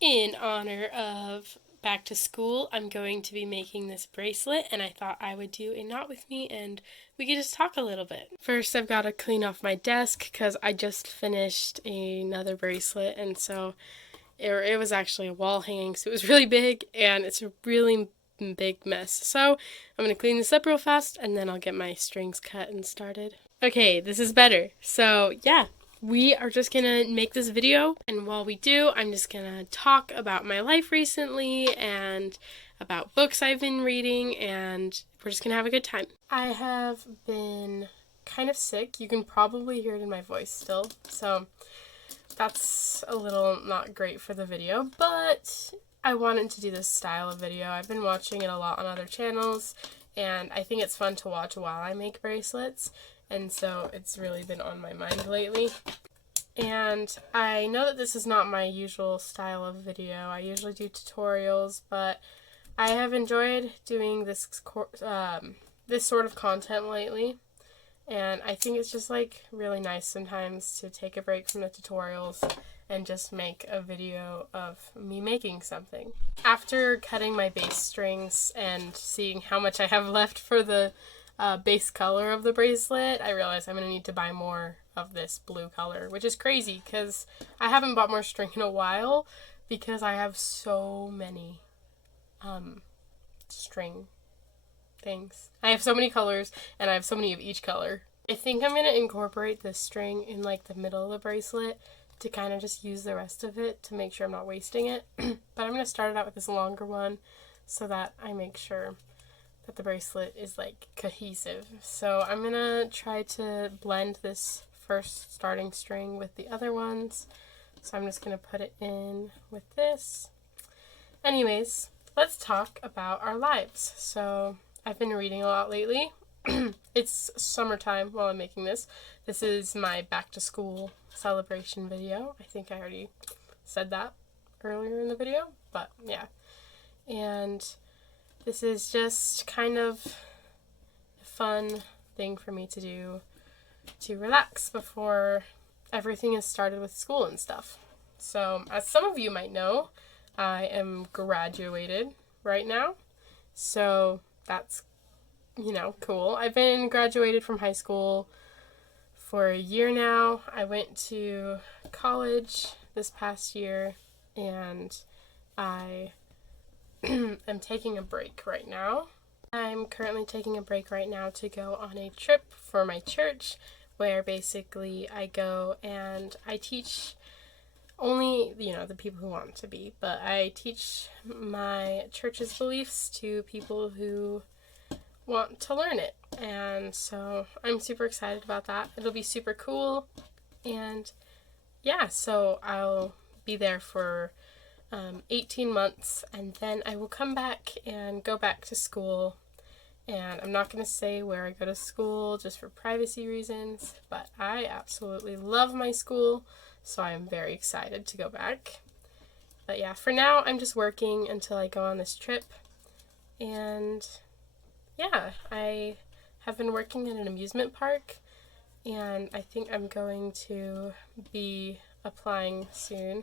In honor of back to school, I'm going to be making this bracelet, and I thought I would do a knot with me and we could just talk a little bit. First, I've got to clean off my desk because I just finished another bracelet, and so it was actually a wall hanging, so it was really big, and it's a really big mess. So I'm going to clean this up real fast, and then I'll get my strings cut and started. Okay, this is better. So yeah, we are just gonna make this video, and while we do, I'm just gonna talk about my life recently and about books I've been reading, and we're just gonna have a good time. I have been kind of sick. You can probably hear it in my voice still, so that's a little not great for the video, but I wanted to do this style of video. I've been watching it a lot on other channels, and I think it's fun to watch while I make bracelets, and so it's really been on my mind lately. And I know that this is not my usual style of video. I usually do tutorials, but I have enjoyed doing this sort of content lately. And I think it's just like really nice sometimes to take a break from the tutorials and just make a video of me making something. After cutting my base strings and seeing how much I have left for the base color of the bracelet, I realized I'm going to need to buy more of this blue color, which is crazy because I haven't bought more string in a while because I have so many string things. I have so many colors, and I have so many of each color. I think I'm going to incorporate this string in like the middle of the bracelet to kind of just use the rest of it to make sure I'm not wasting it. But I'm going to start it out with this longer one so that I make sure that the bracelet is like cohesive. So I'm going to try to blend this first starting string with the other ones. So I'm just going to put it in with this. Anyways, let's talk about our lives. So I've been reading a lot lately. It's summertime while I'm making this. This is my back to school celebration video. I think I already said that earlier in the video, but yeah. And this is just kind of a fun thing for me to do to relax before everything is started with school and stuff. So, as some of you might know, I am graduated right now. So, that's cool. I've been graduated from high school for a year now. I went to college this past year, and I am taking a break right now. I'm currently taking a break right now to go on a trip for my church, where basically I go and I teach only, the people who want to be, but I teach my church's beliefs to people who want to learn it, and so I'm super excited about that. It'll be super cool, and yeah, so I'll be there for 18 months, and then I will come back and go back to school, and I'm not going to say where I go to school just for privacy reasons, but I absolutely love my school, so I'm very excited to go back. But yeah, for now, I'm just working until I go on this trip, and yeah, I have been working in an amusement park, and I think I'm going to be applying soon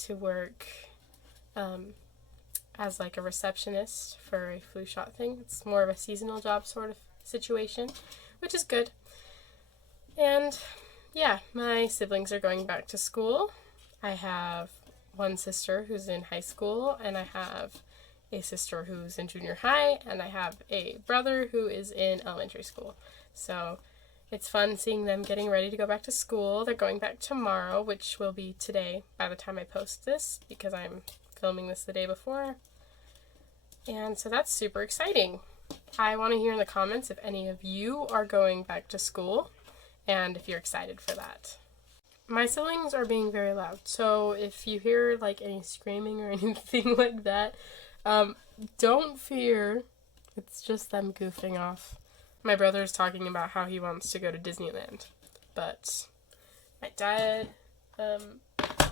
to work as like a receptionist for a flu shot thing. It's more of a seasonal job sort of situation, which is good. And yeah, my siblings are going back to school. I have one sister who's in high school, and I have a sister who's in junior high, and I have a brother who is in elementary school. So it's fun seeing them getting ready to go back to school. They're going back tomorrow, which will be today by the time I post this, because I'm filming this the day before. And so that's super exciting. I want to hear in the comments if any of you are going back to school and if you're excited for that. My siblings are being very loud, so if you hear like any screaming or anything like that, don't fear. It's just them goofing off. My brother's talking about how he wants to go to Disneyland, but my dad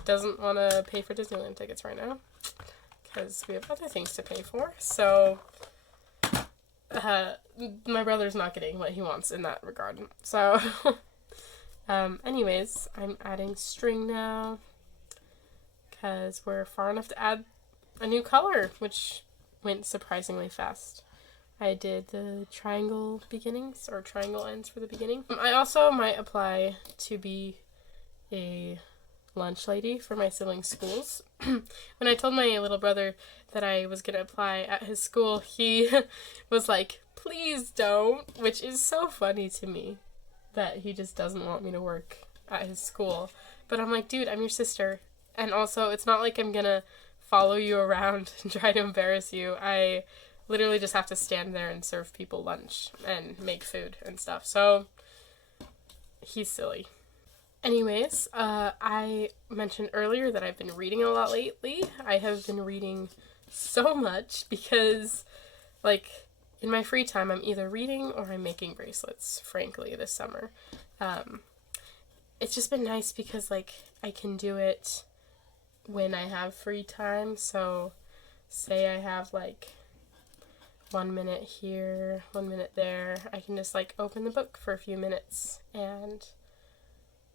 doesn't want to pay for Disneyland tickets right now because we have other things to pay for. So my brother's not getting what he wants in that regard. So anyways, I'm adding string now because we're far enough to add a new color, which went surprisingly fast. I did the triangle beginnings, or triangle ends for the beginning. I also might apply to be a lunch lady for my siblings' schools. When I told my little brother that I was going to apply at his school, he was like, please don't, which is so funny to me that he just doesn't want me to work at his school. But I'm like, dude, I'm your sister. And also, it's not like I'm going to follow you around and try to embarrass you. I literally just have to stand there and serve people lunch and make food and stuff. So, he's silly. Anyways, I mentioned earlier that I've been reading a lot lately. I have been reading so much because, like, in my free time, I'm either reading or I'm making bracelets, frankly, this summer. It's just been nice because, like, I can do it when I have free time. So, say I have, like, 1 minute here, 1 minute there. I can just, like, open the book for a few minutes and...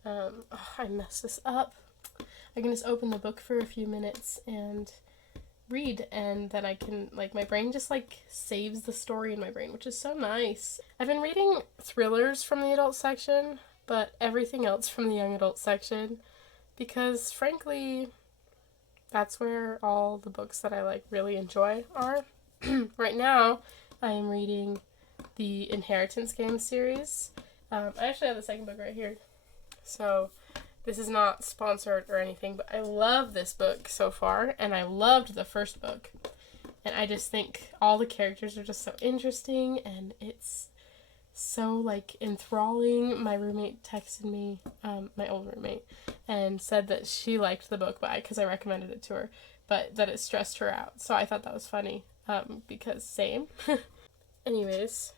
I messed this up. I can just open the book for a few minutes and read, and then I can, like, my brain just, like, saves the story in my brain, which is so nice. I've been reading thrillers from the adult section, but everything else from the young adult section, because, frankly, that's where all the books that I, like, really enjoy are. Right now, I am reading the Inheritance Games series. I actually have the second book right here. So, this is not sponsored or anything, but I love this book so far, and I loved the first book. And I just think all the characters are just so interesting, and it's so, like, enthralling. My roommate texted me, my old roommate, and said that she liked the book because I recommended it to her, but that it stressed her out. So I thought that was funny, because same. Anyways...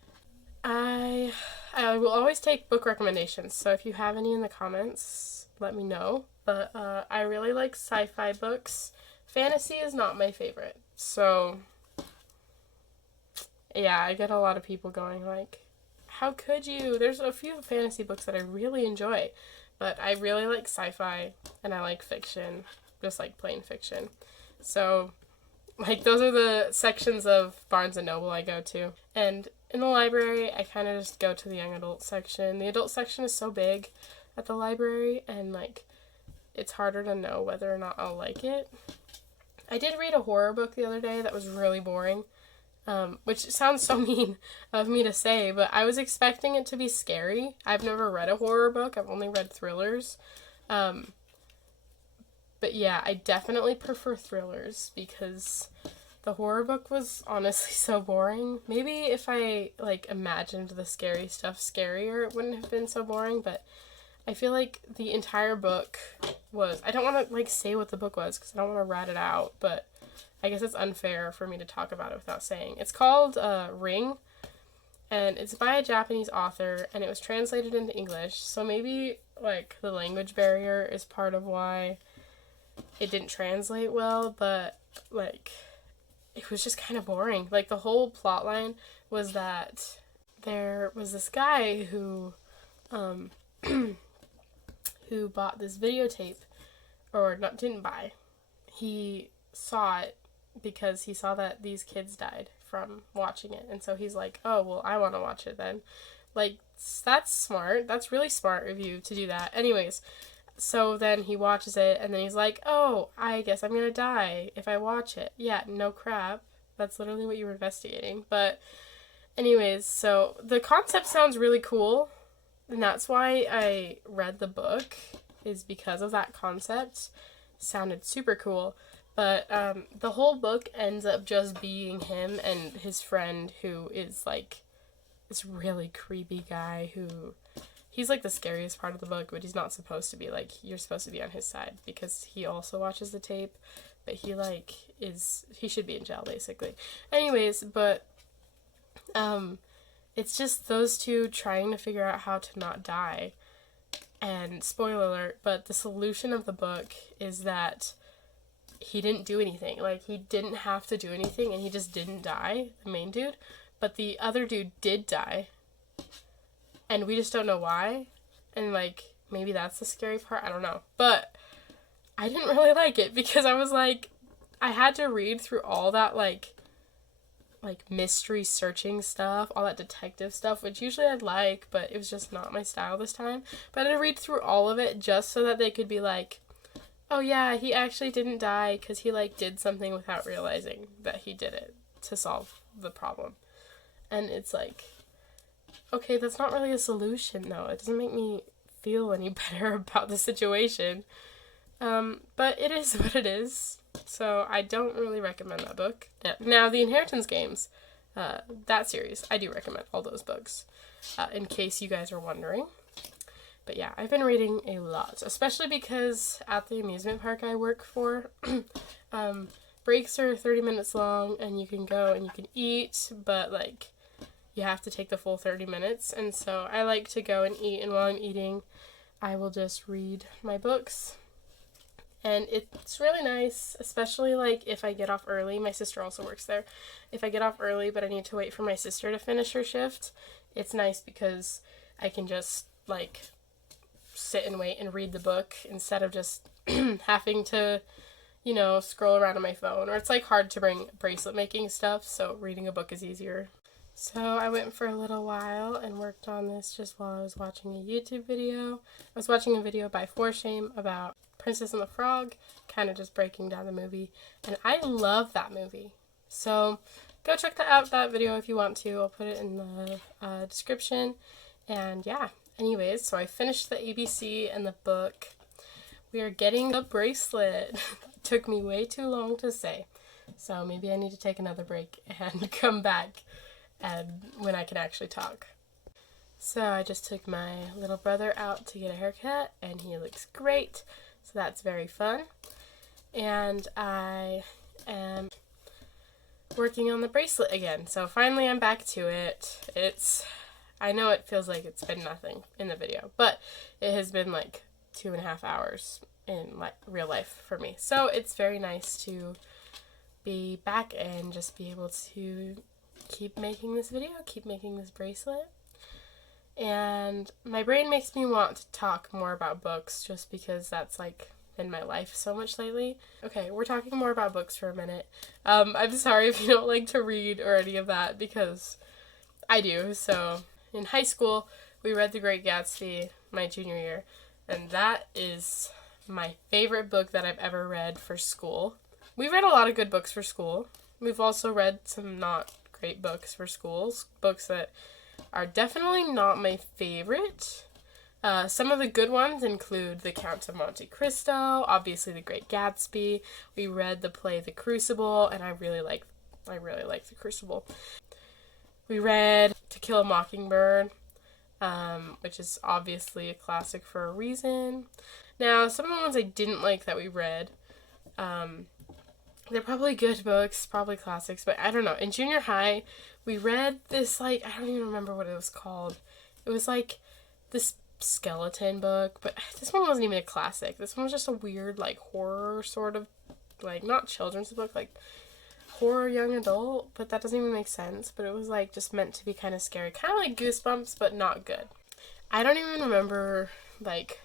I will always take book recommendations, so if you have any in the comments, let me know. But I really like sci-fi books. Fantasy is not my favorite, so yeah, I get a lot of people going like, how could you? There's a few fantasy books that I really enjoy, but I really like sci-fi, and I like fiction, just like plain fiction. So, like, those are the sections of Barnes & Noble I go to. And in the library, I kind of just go to the young adult section. The adult section is so big at the library, and, like, it's harder to know whether or not I'll like it. I did read a horror book the other day that was really boring, which sounds so mean of me to say, but I was expecting it to be scary. I've never read a horror book. I've only read thrillers. But yeah, I definitely prefer thrillers because the horror book was honestly so boring. Maybe if I, like, imagined the scary stuff scarier, it wouldn't have been so boring, but I feel like the entire book was... I don't want to, like, say what the book was because I don't want to rat it out, but I guess it's unfair for me to talk about it without saying. It's called Ring, and it's by a Japanese author, and it was translated into English, so maybe, like, the language barrier is part of why it didn't translate well, but, like, it was just kind of boring. Like, the whole plot line was that there was this guy who who bought this videotape, or not, didn't buy. He saw it because he saw that these kids died from watching it, and so he's like, oh, well, I want to watch it then. Like, that's smart. That's really smart of you to do that. Anyways, so then he watches it, and then he's like, oh, I guess I'm gonna die if I watch it. Yeah, no crap. That's literally what you were investigating. But anyways, so the concept sounds really cool, and that's why I read the book, is because of that concept. Sounded super cool. But the whole book ends up just being him and his friend, who is, like, this really creepy guy who... He's, like, the scariest part of the book, but he's not supposed to be. Like, you're supposed to be on his side because he also watches the tape, but he, like, he should be in jail, basically. Anyways, but, it's just those two trying to figure out how to not die. And, spoiler alert, but the solution of the book is that he didn't do anything. Like, he didn't have to do anything, and he just didn't die, the main dude. But the other dude did die. And we just don't know why. And, like, maybe that's the scary part. I don't know. But I didn't really like it because I was like, I had to read through all that like mystery searching stuff, all that detective stuff, which usually I'd like, but it was just not my style this time. But I had to read through all of it just so that they could be like, oh yeah, he actually didn't die because he like did something without realizing that he did it to solve the problem. And it's like, okay, that's not really a solution though. It doesn't make me feel any better about the situation. But it is what it is. So I don't really recommend that book. Now, the Inheritance Games, that series, I do recommend all those books, in case you guys are wondering. But yeah, I've been reading a lot, especially because at the amusement park I work for, breaks are 30 minutes long, and you can go and you can eat, but like, you have to take the full 30 minutes, and so I like to go and eat, and while I'm eating, I will just read my books. And it's really nice, especially like if I get off early. My sister also works there. If I get off early but I need to wait for my sister to finish her shift, it's nice because I can just like sit and wait and read the book instead of just having to, you know, scroll around on my phone. Or it's like hard to bring bracelet making stuff, so reading a book is easier. So I went for a little while and worked on this just while I was watching a YouTube video. I was watching a video by For Shame about Princess and the Frog, kind of just breaking down the movie, and I love that movie. So go check that video if you want to. I'll put it in the description. And yeah, anyways, so I finished the ABC and the book. We are getting the bracelet. Took me way too long to say, so maybe I need to take another break and come back and when I can actually talk. So I just took my little brother out to get a haircut, and he looks great. So that's very fun. And I am working on the bracelet again. So finally I'm back to it. I know it feels like it's been nothing in the video, but it has been like 2.5 hours in like real life for me. So it's very nice to be back and just be able to keep making this video, keep making this bracelet. And my brain makes me want to talk more about books just because that's like been my life so much lately. Okay, we're talking more about books for a minute. I'm sorry if you don't like to read or any of that because I do. So in high school, we read The Great Gatsby my junior year, and that is my favorite book that I've ever read for school. We read a lot of good books for school. We've also read some not great books for schools, books that are definitely not my favorite. Some of the good ones include The Count of Monte Cristo, obviously The Great Gatsby. We read the play The Crucible, and I really like The Crucible. We read To Kill a Mockingbird, which is obviously a classic for a reason. Now, some of the ones I didn't like that we read, they're probably good books, probably classics, but I don't know. In junior high, we read this, like, I don't even remember what it was called. It was, like, this skeleton book, but this one wasn't even a classic. This one was just a weird, like, horror sort of, like, not children's book, like, horror young adult, but that doesn't even make sense. But it was, like, just meant to be kind of scary. Kind of like Goosebumps, but not good. I don't even remember, like,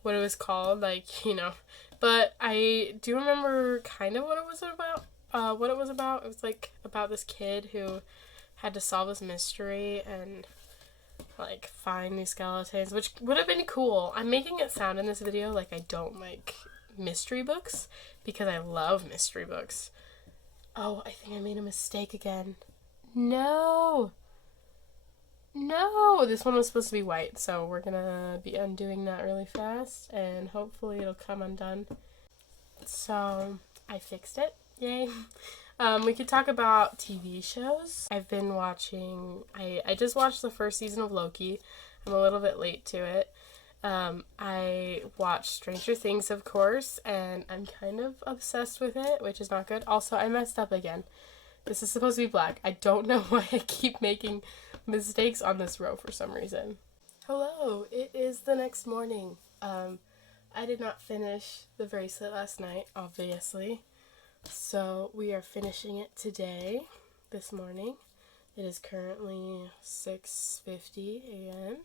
what it was called, like, you know. But I do remember kind of what it was about. It was, like, about this kid who had to solve this mystery and, like, find these skeletons, which would have been cool. I'm making it sound in this video like I don't like mystery books, because I love mystery books. Oh, I think I made a mistake again. No! This one was supposed to be white, so we're gonna be undoing that really fast, and hopefully it'll come undone. So, I fixed it. Yay. We could talk about TV shows. I've been watching, I just watched the first season of Loki. I'm a little bit late to it. I watched Stranger Things, of course, and I'm kind of obsessed with it, which is not good. Also, I messed up again. This is supposed to be black. I don't know why I keep making mistakes on this row for some reason. Hello, it is the next morning. I did not finish the bracelet last night, obviously. So we are finishing it today, this morning. It is currently 6:50 a.m.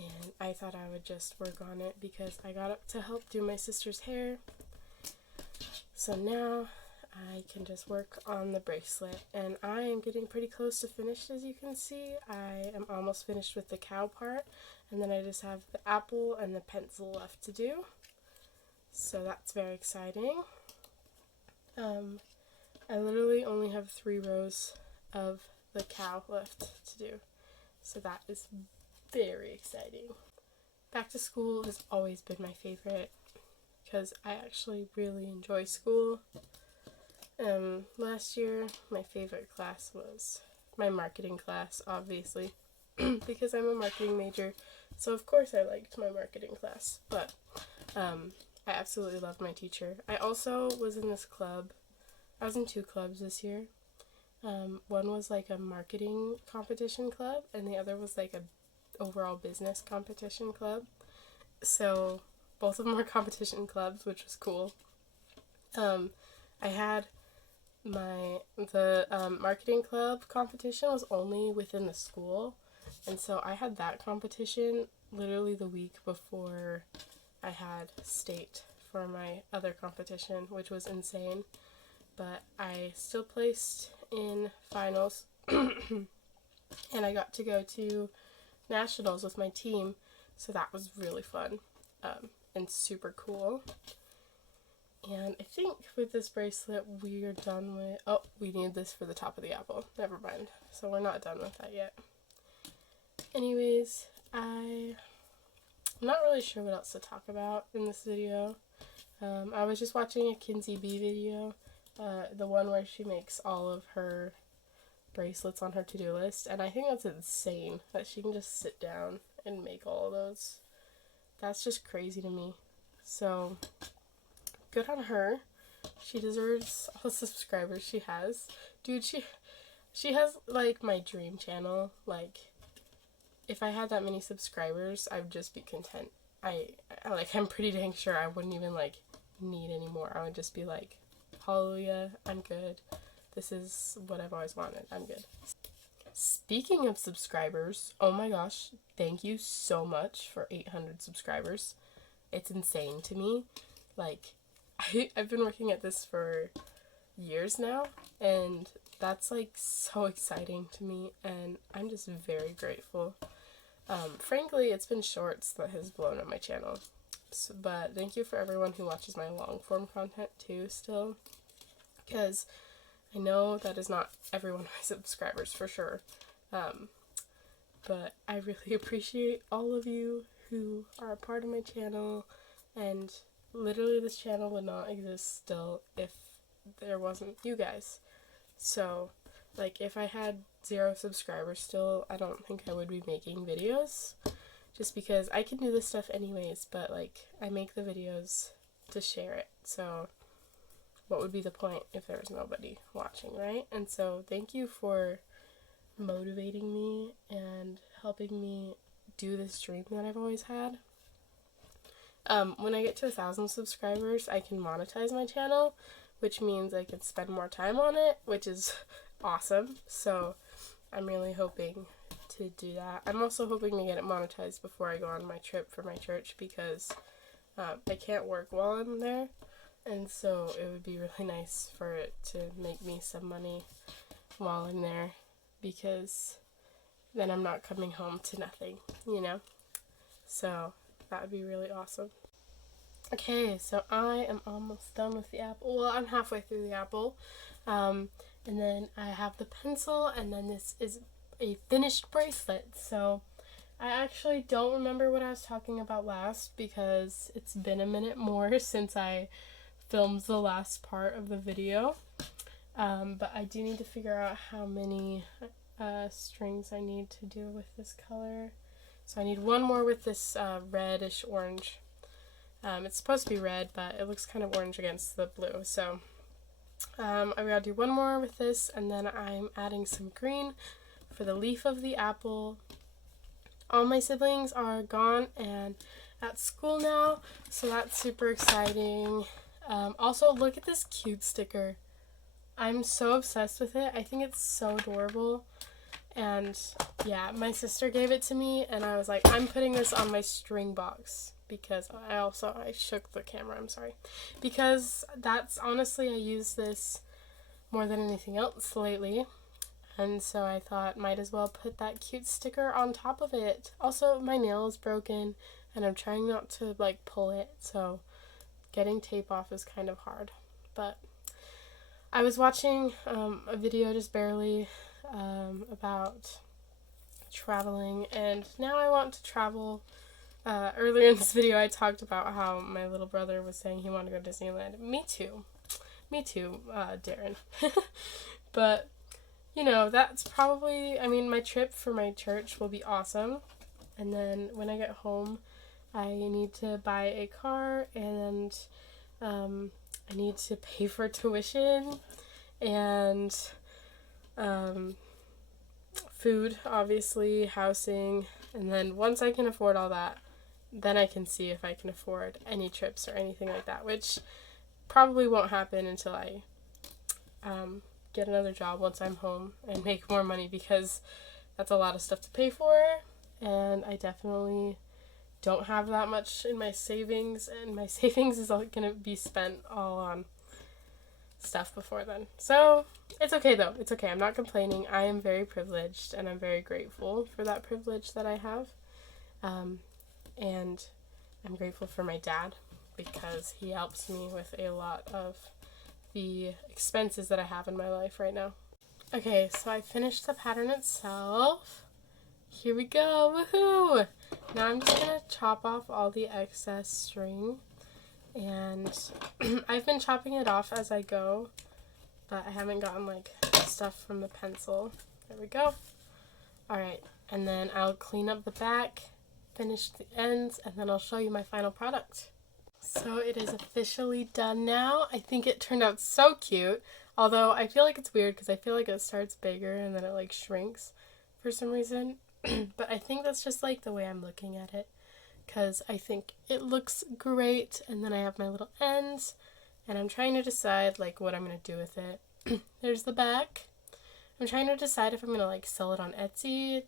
and I thought I would just work on it because I got up to help do my sister's hair. So now I can just work on the bracelet, and I am getting pretty close to finished. As you can see, I am almost finished with the cow part, and then I just have the apple and the pencil left to do. So that's very exciting. I literally only have 3 rows of the cow left to do, so that is very exciting. Back to school has always been my favorite because I actually really enjoy school. Last year, my favorite class was my marketing class, obviously, because I'm a marketing major, so of course I liked my marketing class, but I absolutely loved my teacher. I also was in this club. I was in 2 clubs this year. One was like a marketing competition club, and the other was like a overall business competition club. So both of them were competition clubs, which was cool. I had the marketing club competition was only within the school, and so I had that competition literally the week before I had state for my other competition, which was insane. But I still placed in finals, and I got to go to nationals with my team, so that was really fun and super cool. And I think with this bracelet we are done with, oh, we need this for the top of the apple, never mind, so we're not done with that yet. Anyways, I'm not really sure what else to talk about in this video. I was just watching a Kinsey B video, the one where she makes all of her bracelets on her to-do list, and I think that's insane that she can just sit down and make all of those. That's just crazy to me. So good on her. She deserves all the subscribers she has. Dude, she has like my dream channel. Like, if I had that many subscribers, I would just be content. I'm pretty dang sure I wouldn't even like need any more. I would just be like, hallelujah, I'm good. This is what I've always wanted. I'm good. Speaking of subscribers, oh my gosh, thank you so much for 800 subscribers. It's insane to me. Like, I've been working at this for years now, and that's like so exciting to me, and I'm just very grateful. Frankly, it's been shorts that has blown up my channel. So, but thank you for everyone who watches my long form content too still, because I know that is not everyone my subscribers for sure, but I really appreciate all of you who are a part of my channel, and literally this channel would not exist still if there wasn't you guys. So like, if I had 0 subscribers still, I don't think I would be making videos, just because I can do this stuff anyways, but like, I make the videos to share it, so what would be the point if there was nobody watching, right? And so thank you for motivating me and helping me do this dream that I've always had. When I get to 1,000 subscribers, I can monetize my channel, which means I can spend more time on it, which is awesome. So I'm really hoping to do that. I'm also hoping to get it monetized before I go on my trip for my church, because I can't work while I'm there, and so it would be really nice for it to make me some money while I'm there, because then I'm not coming home to nothing, you know? So that would be really awesome. Okay, so I am almost done with the apple. Well, I'm halfway through the apple. And then I have the pencil, and then this is a finished bracelet. So I actually don't remember what I was talking about last, because it's been a minute more since I filmed the last part of the video. But I do need to figure out how many strings I need to do with this color. So I need one more with this reddish orange. It's supposed to be red, but it looks kind of orange against the blue. So I've got to do one more with this, and then I'm adding some green for the leaf of the apple. All my siblings are gone and at school now, so that's super exciting. Also, look at this cute sticker. I'm so obsessed with it. I think it's so adorable. And yeah, my sister gave it to me, and I was like, I'm putting this on my string box, because I shook the camera, I'm sorry. Because that's honestly, I use this more than anything else lately. And so I thought might as well put that cute sticker on top of it. Also, my nail is broken and I'm trying not to like pull it, so getting tape off is kind of hard. But I was watching a video just barely about traveling, and now I want to travel. Earlier in this video I talked about how my little brother was saying he wanted to go to Disneyland. Me too, Darren. But you know, that's probably, I mean, my trip for my church will be awesome. And then when I get home, I need to buy a car, and I need to pay for tuition and food, obviously, housing. And then once I can afford all that, then I can see if I can afford any trips or anything like that, which probably won't happen until I get another job once I'm home and make more money, because that's a lot of stuff to pay for, and I definitely don't have that much in my savings, and my savings is all gonna be spent all on stuff before then. So it's okay though, it's okay, I'm not complaining. I am very privileged, and I'm very grateful for that privilege that I have, and I'm grateful for my dad, because he helps me with a lot of the expenses that I have in my life right now. Okay, so I finished the pattern itself. Here we go, woohoo! Now I'm just gonna chop off all the excess string, and I've been chopping it off as I go, but I haven't gotten like stuff from the pencil. There we go. Alright, and then I'll clean up the back, finish the ends, and then I'll show you my final product. So it is officially done now. I think it turned out so cute, although I feel like it's weird because I feel like it starts bigger and then it like shrinks for some reason. But I think that's just like the way I'm looking at it, because I think it looks great. And then I have my little ends, and I'm trying to decide like what I'm going to do with it. There's the back. I'm trying to decide if I'm going to like sell it on Etsy,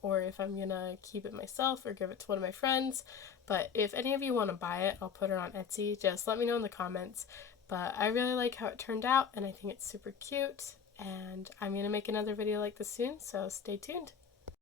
or if I'm going to keep it myself or give it to one of my friends. But if any of you want to buy it, I'll put it on Etsy. Just let me know in the comments. But I really like how it turned out, and I think it's super cute. And I'm going to make another video like this soon, so stay tuned.